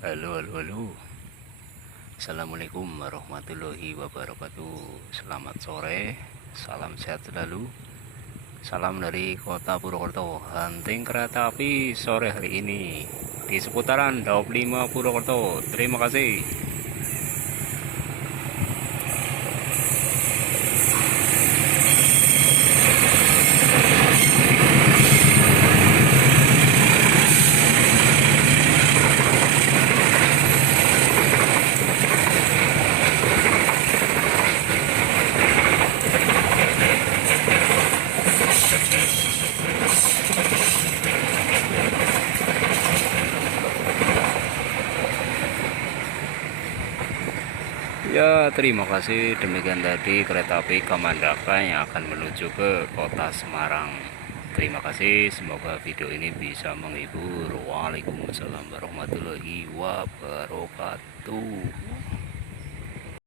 Halo, halo, halo. Assalamualaikum warahmatullahi wabarakatuh. Selamat sore, salam sehat selalu. Salam dari kota Purwokerto. Hunting kereta api sore hari ini di seputaran Daop 5 Purwokerto. Terima kasih. Ya, terima kasih. Demikian tadi kereta api Kamandaka yang akan menuju ke kota Semarang. Terima kasih, semoga video ini bisa menghibur. Waalaikumsalam warahmatullahi wabarakatuh.